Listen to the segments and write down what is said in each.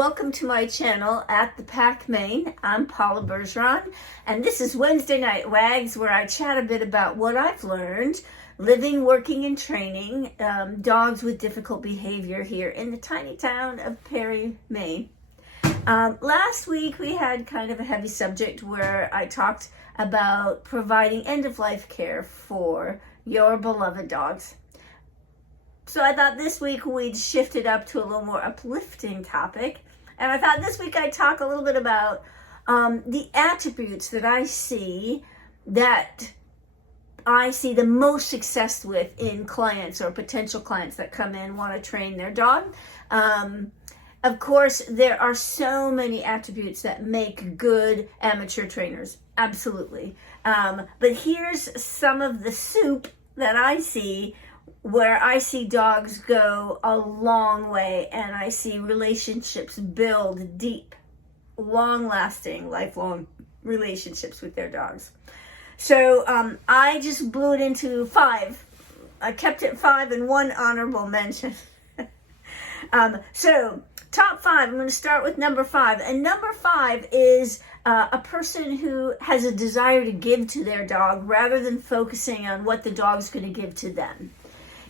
welcome to my channel at the Pack Maine. I'm Paula Bergeron, and this is Wednesday Night Wags, where I chat a bit about what I've learned living, working, and training dogs with difficult behavior here in the tiny town of Perry, Maine. Last week we had kind of a heavy subject where I talked about providing end-of-life care for your beloved dogs. So I thought this week we'd shift it up to a little more uplifting topic. And I thought this week I'd talk a little bit about the attributes that I see the most success with in clients or potential clients that come in, want to train their dog. Of course, there are so many attributes that make good amateur trainers. Absolutely. But here's some of the soup that I see where I see dogs go a long way, and I see relationships build deep, long-lasting, lifelong relationships with their dogs. So I just blew it into 5. I kept it 5 and 1 honorable mention. So top 5, I'm going to start with number 5. And number 5 is a person who has a desire to give to their dog rather than focusing on what the dog's going to give to them.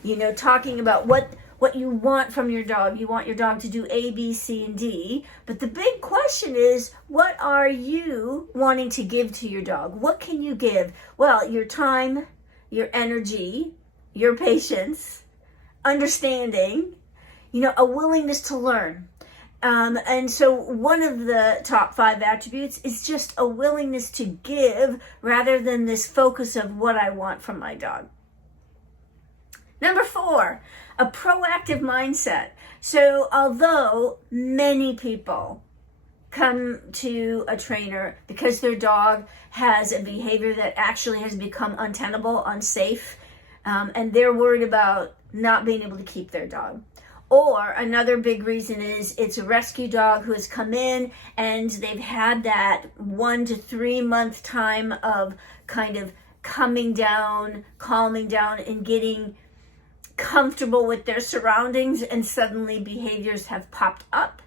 You know, talking about what you want from your dog. You want your dog to do A, B, C, and D. But the big question is, what are you wanting to give to your dog? What can you give? Well, your time, your energy, your patience, understanding, a willingness to learn. And so one of the top 5 attributes is just a willingness to give rather than this focus of what I want from my dog. Number 4, a proactive mindset. So although many people come to a trainer because their dog has a behavior that actually has become untenable, unsafe, and they're worried about not being able to keep their dog. Or another big reason is it's a rescue dog who has come in and they've had that 1 to 3 month time of kind of calming down, and getting comfortable with their surroundings, and suddenly behaviors have popped up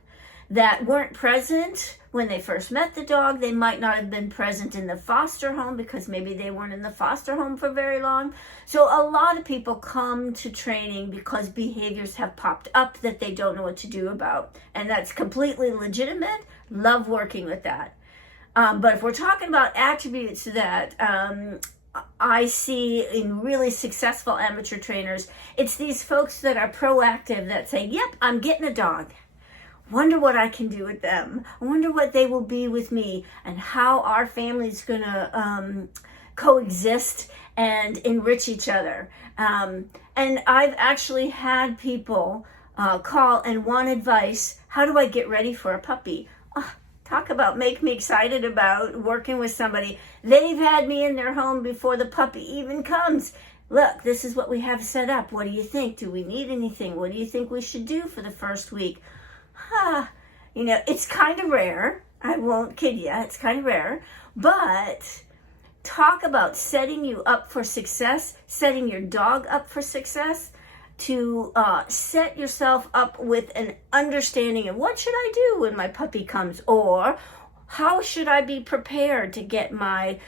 that weren't present when they first met the dog. They might not have been present in the foster home because maybe they weren't in the foster home for very long. So a lot of people come to training because behaviors have popped up that they don't know what to do about, and that's completely legitimate. Love working with that. But if we're talking about attributes that I see in really successful amateur trainers, it's these folks that are proactive, that say, yep, I'm getting a dog. Wonder what I can do with them. I wonder what they will be with me, and how our family's going to coexist and enrich each other. And I've actually had people call and want advice. How do I get ready for a puppy? Talk about make me excited about working with somebody. They've had me in their home before the puppy even comes. Look, this is what we have set up. What do you think? Do we need anything? What do you think we should do for the first week? It's kind of rare. I won't kid you. It's kind of rare. But talk about setting you up for success, setting your dog up for success, to set yourself up with an understanding of what should I do when my puppy comes, or how should I be prepared to get my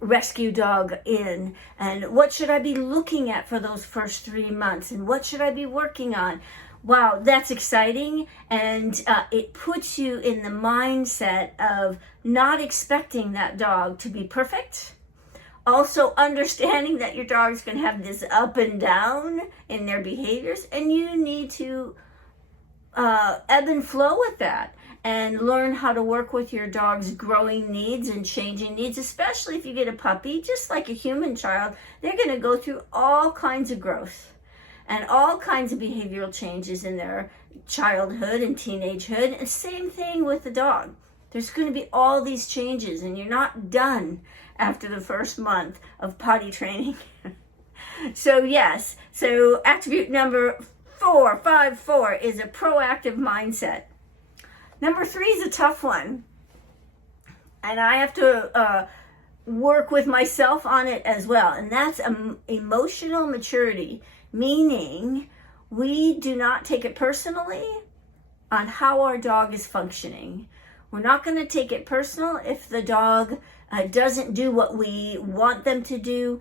rescue dog in, and what should I be looking at for those first 3 months, and what should I be working on. Wow, that's exciting, and it puts you in the mindset of not expecting that dog to be perfect. Also understanding that your dog's going to have this up and down in their behaviors, and you need to ebb and flow with that and learn how to work with your dog's growing needs and changing needs, especially if you get a puppy. Just like a human child, they're going to go through all kinds of growth and all kinds of behavioral changes in their childhood and teenagehood. And same thing with the dog. There's going to be all these changes, and you're not done after the first month of potty training. So yes, so attribute number 4 is a proactive mindset. Number 3 is a tough one, and I have to work with myself on it as well, and that's emotional maturity, meaning we do not take it personally on how our dog is functioning. We're not going to take it personal if the dog doesn't do what we want them to do.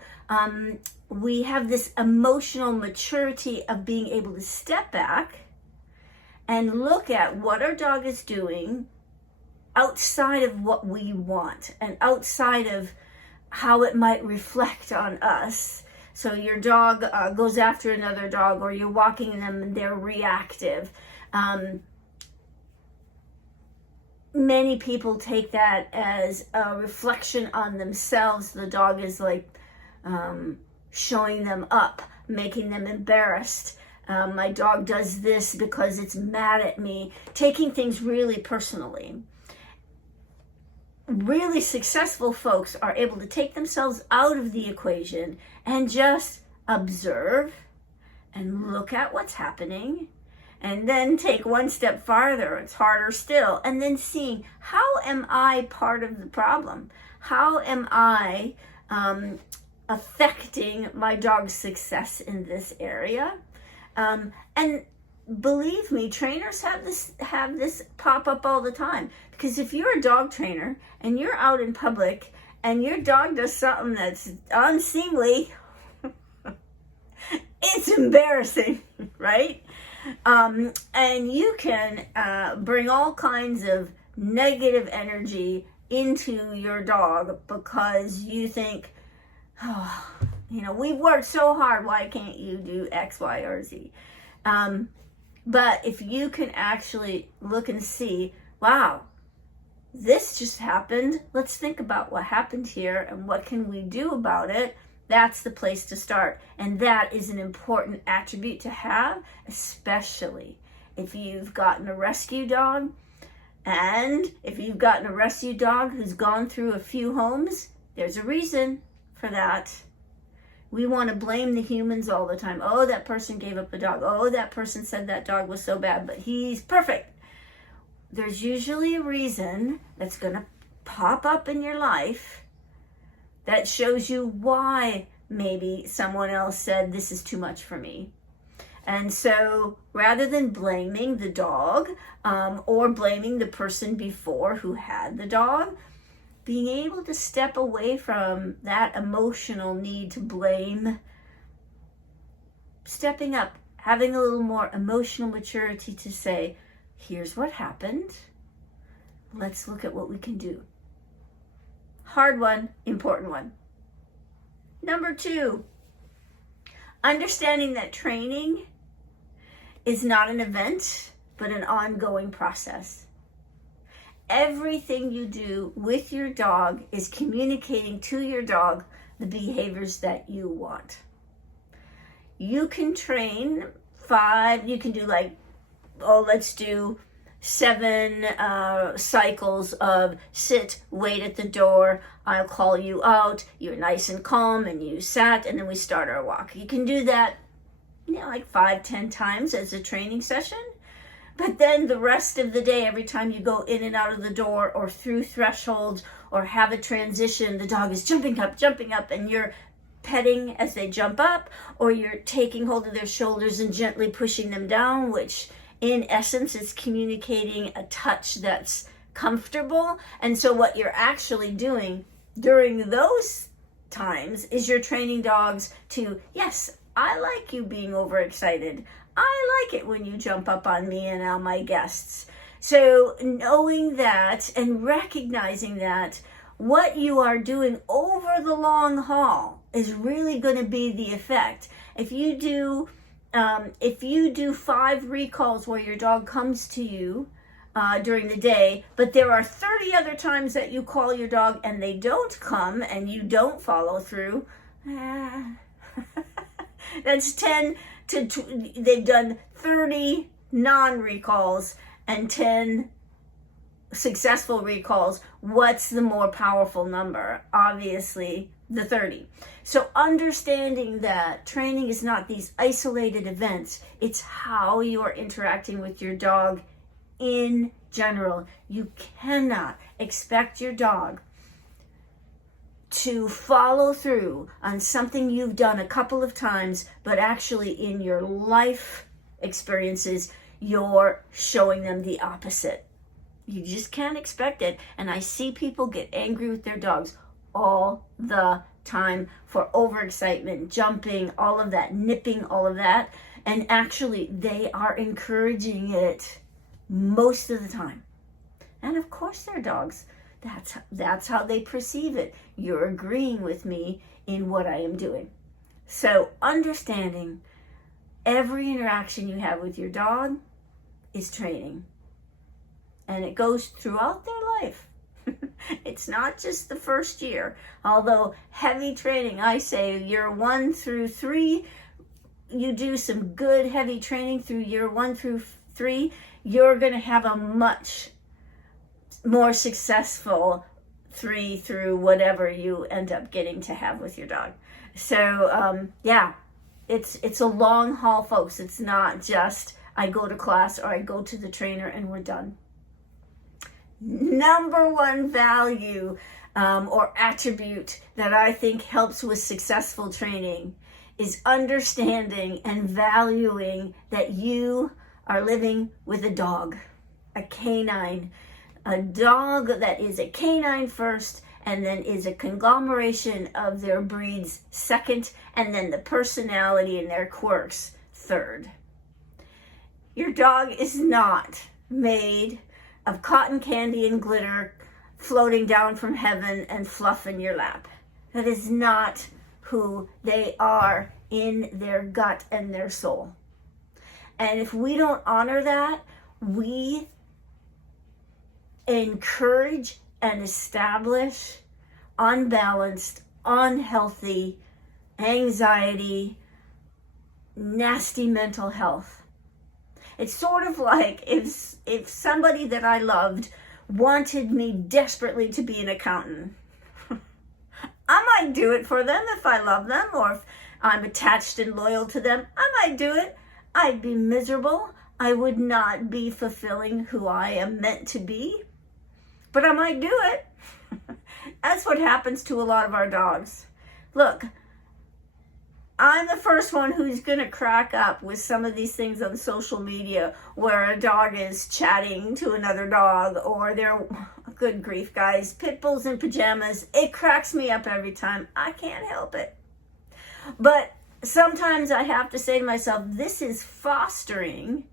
We have this emotional maturity of being able to step back and look at what our dog is doing outside of what we want and outside of how it might reflect on us. So your dog goes after another dog, or you're walking them and they're reactive. Many people take that as a reflection on themselves. The dog is like showing them up, making them embarrassed. My dog does this because it's mad at me, taking things really personally. Really successful folks are able to take themselves out of the equation and just observe and look at what's happening, and then take one step farther. It's harder still. And then seeing, how am I part of the problem? How am I affecting my dog's success in this area? And believe me, trainers have this pop up all the time. Because if you're a dog trainer and you're out in public and your dog does something that's unseemly, it's embarrassing, right? And you can bring all kinds of negative energy into your dog because you think, oh, we've worked so hard, why can't you do X, Y, or Z? But if you can actually look and see, wow, this just happened. Let's think about what happened here and what can we do about it. That's the place to start. And that is an important attribute to have, especially if you've gotten a rescue dog. And if you've gotten a rescue dog who's gone through a few homes, there's a reason for that. We want to blame the humans all the time. Oh, that person gave up a dog. Oh, that person said that dog was so bad, but he's perfect. There's usually a reason that's going to pop up in your life that shows you why maybe someone else said, this is too much for me. And so rather than blaming the dog or blaming the person before who had the dog, being able to step away from that emotional need to blame, stepping up, having a little more emotional maturity to say, here's what happened. Let's look at what we can do. Hard one, important one. Number 2, understanding that training is not an event, but an ongoing process. Everything you do with your dog is communicating to your dog the behaviors that you want. You can train 5, you can do let's do 7 cycles of sit, wait at the door, I'll call you out, you're nice and calm, and you sat, and then we start our walk. You can do that, 5-10 times as a training session. But then the rest of the day, every time you go in and out of the door or through thresholds or have a transition, the dog is jumping up, and you're petting as they jump up, or you're taking hold of their shoulders and gently pushing them down, which in essence is communicating a touch that's comfortable. And so what you're actually doing during those times is you're training dogs to, yes, I like you being overexcited. I like it when you jump up on me and on my guests. So knowing that and recognizing that what you are doing over the long haul is really going to be the effect. If you do 5 recalls where your dog comes to you during the day, but there are 30 other times that you call your dog and they don't come and you don't follow through, that's 10 to they've done 30 non-recalls and 10 successful recalls. What's the more powerful number? Obviously the 30. So understanding that training is not these isolated events, it's how you are interacting with your dog in general. You cannot expect your dog to follow through on something you've done a couple of times, but actually in your life experiences, you're showing them the opposite. You just can't expect it. And I see people get angry with their dogs all the time for overexcitement, jumping, all of that, nipping, all of that. And actually, they are encouraging it most of the time. And of course, they're dogs. That's how they perceive it. You're agreeing with me in what I am doing. So understanding every interaction you have with your dog is training. And it goes throughout their life. It's not just the first year. Although heavy training, I say year 1 through 3, you do some good heavy training through year 1 through 3, you're going to have a much more successful 3 through whatever you end up getting to have with your dog. So yeah, it's a long haul, folks. It's not just I go to class or I go to the trainer and we're done. Number one value or attribute that I think helps with successful training is understanding and valuing that you are living with a dog, a canine, a dog that is a canine first, and then is a conglomeration of their breeds second, and then the personality and their quirks third. Your dog is not made of cotton candy and glitter floating down from heaven and fluff in your lap. That is not who they are in their gut and their soul. And if we don't honor that, we encourage and establish unbalanced, unhealthy anxiety, nasty mental health. It's sort of like if somebody that I loved wanted me desperately to be an accountant. I might do it for them if I love them, or if I'm attached and loyal to them. I might do it. I'd be miserable. I would not be fulfilling who I am meant to be. But I might do it. That's what happens to a lot of our dogs. Look, I'm the first one who's going to crack up with some of these things on social media where a dog is chatting to another dog, or they're, good grief, guys, pit bulls in pajamas. It cracks me up every time. I can't help it. But sometimes I have to say to myself, this is fostering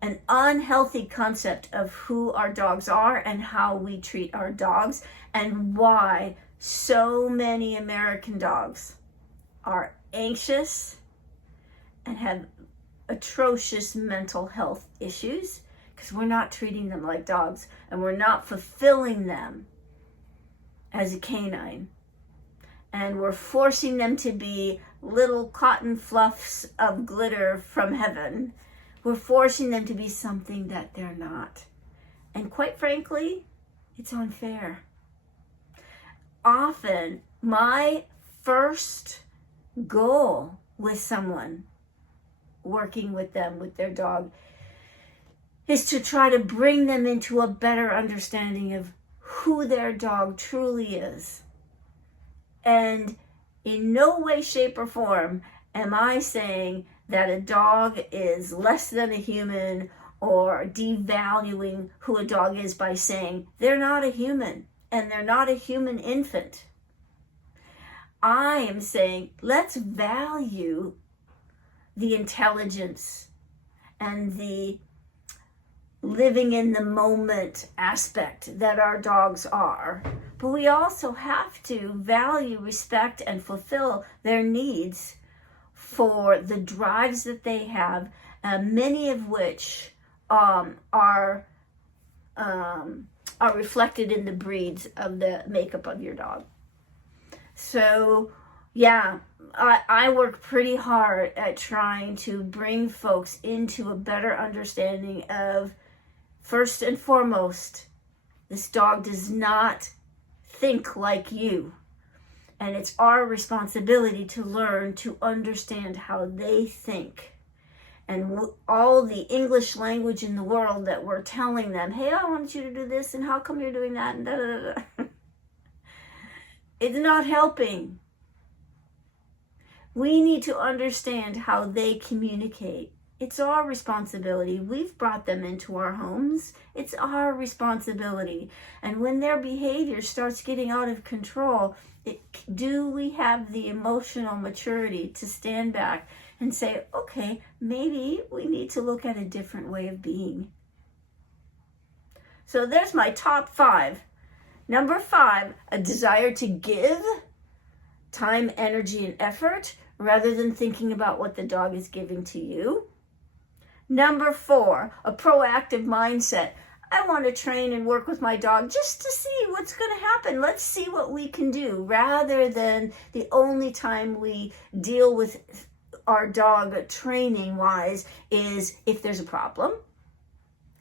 an unhealthy concept of who our dogs are and how we treat our dogs, and why so many American dogs are anxious and have atrocious mental health issues, because we're not treating them like dogs and we're not fulfilling them as a canine, and we're forcing them to be little cotton fluffs of glitter from heaven. We're forcing them to be something that they're not. And quite frankly, it's unfair. Often, my first goal with someone, working with them, with their dog, is to try to bring them into a better understanding of who their dog truly is. And in no way, shape, or form am I saying that a dog is less than a human, or devaluing who a dog is by saying they're not a human and they're not a human infant. I am saying let's value the intelligence and the living in the moment aspect that our dogs are. But we also have to value, respect, and fulfill their needs for the drives that they have, many of which are reflected in the breeds of the makeup of your dog. So, yeah, I work pretty hard at trying to bring folks into a better understanding of, first and foremost, this dog does not think like you. And it's our responsibility to learn to understand how they think. And all the English language in the world that we're telling them, hey, I want you to do this, and how come you're doing that, and da da da da. It's not helping. We need to understand how they communicate. It's our responsibility. We've brought them into our homes. It's our responsibility. And when their behavior starts getting out of control, do we have the emotional maturity to stand back and say, okay, maybe we need to look at a different way of being? So there's my top 5. Number 5, a desire to give time, energy, and effort rather than thinking about what the dog is giving to you. Number 4, a proactive mindset. I want to train and work with my dog just to see what's going to happen. Let's see what we can do, rather than the only time we deal with our dog training wise is if there's a problem.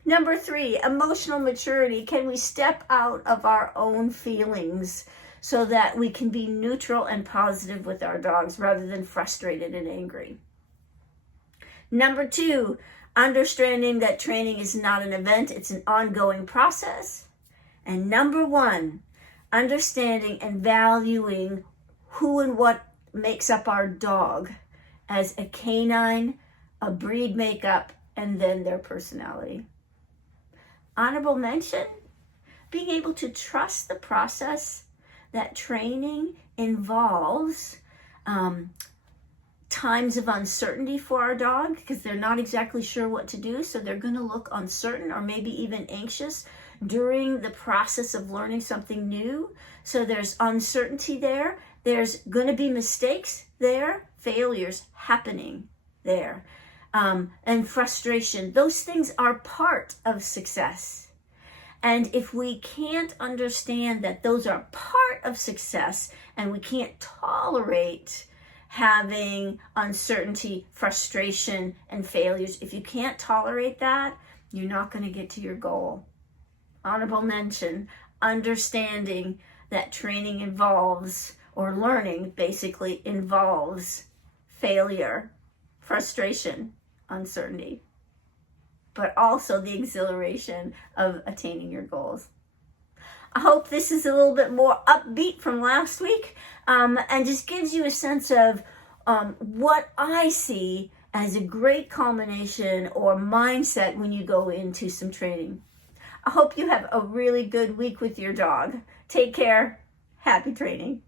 Number 3, emotional maturity. Can we step out of our own feelings so that we can be neutral and positive with our dogs rather than frustrated and angry? Number 2, understanding that training is not an event, it's an ongoing process. And number 1, understanding and valuing who and what makes up our dog as a canine, a breed makeup, and then their personality. Honorable mention, being able to trust the process that training involves times of uncertainty for our dog because they're not exactly sure what to do, so they're going to look uncertain or maybe even anxious during the process of learning something new. So there's uncertainty there. There's going to be mistakes there, failures happening there, and frustration. Those things are part of success. And if we can't understand that those are part of success and we can't tolerate having uncertainty, frustration, and failures, if you can't tolerate that, you're not going to get to your goal. Honorable mention, understanding that training involves, or learning basically involves, failure, frustration, uncertainty, but also the exhilaration of attaining your goals. I hope this is a little bit more upbeat from last week, and just gives you a sense of what I see as a great culmination or mindset when you go into some training. I hope you have a really good week with your dog. Take care. Happy training.